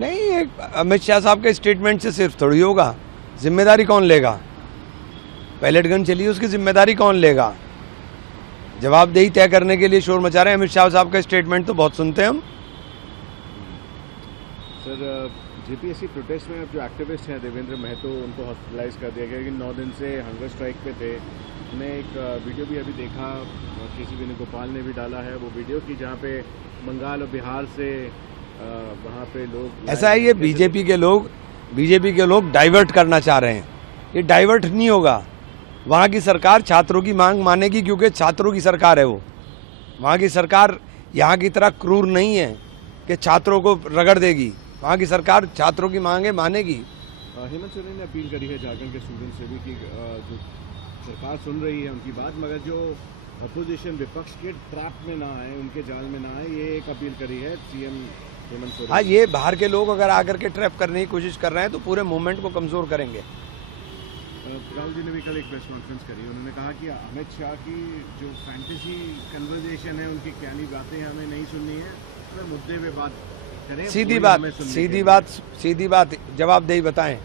नहीं, एक अमित शाह साहब के स्टेटमेंट से सिर्फ थोड़ी होगा। जिम्मेदारी कौन लेगा? पैलेट गन चली, उसकी जिम्मेदारी कौन लेगा? जवाबदेही तय करने के लिए शोर मचा रहे हैं। अमित शाह साहब का स्टेटमेंट तो बहुत सुनते हैं हम। सर, जेपीएससी प्रोटेस्ट में अब जो एक्टिविस्ट हैं देवेंद्र महतो, उनको हॉस्पिटलाइज कर दिया गया कि 9 दिन से हंगर स्ट्राइक पे थे। हमने एक वीडियो भी अभी देखा, केसी वेणुगोपाल ने भी डाला है वो वीडियो की, जहाँ पे बंगाल और बिहार से वहाँ पे लोग, ऐसा है, ये बीजेपी के लोग डाइवर्ट करना चाह रहे हैं। ये डाइवर्ट नहीं होगा। वहाँ की सरकार छात्रों की मांग मानेगी, क्योंकि छात्रों की सरकार है वो। वहाँ की सरकार यहाँ की तरह क्रूर नहीं है कि छात्रों को रगड़ देगी। वहाँ की सरकार छात्रों की मांगे मानेगी। हेमंत सोरेन ने अपील करी है झारखंड के स्टूडेंट से भी कि जो सरकार सुन रही है उनकी बात, मगर जो अपोजिशन विपक्ष के ट्रैप में ना आए, उनके जाल में ना आए, ये एक अपील करी है सीएम हेमंत सोरेन। हाँ, ये बाहर के लोग अगर आकर के ट्रैप करने की कोशिश कर रहे हैं तो पूरे मूवमेंट को कमजोर करेंगे। राहुल जी ने भी कल एक प्रेस कॉन्फ्रेंस करी, उन्होंने कहा कि अमित शाह की जो फैंटेसी कन्वर्सेशन है, उनकी ज्ञानी बातें हमें नहीं सुननी है, हमें मुद्दे पे बात करें। सीधी बात, जवाबदेही बताएं।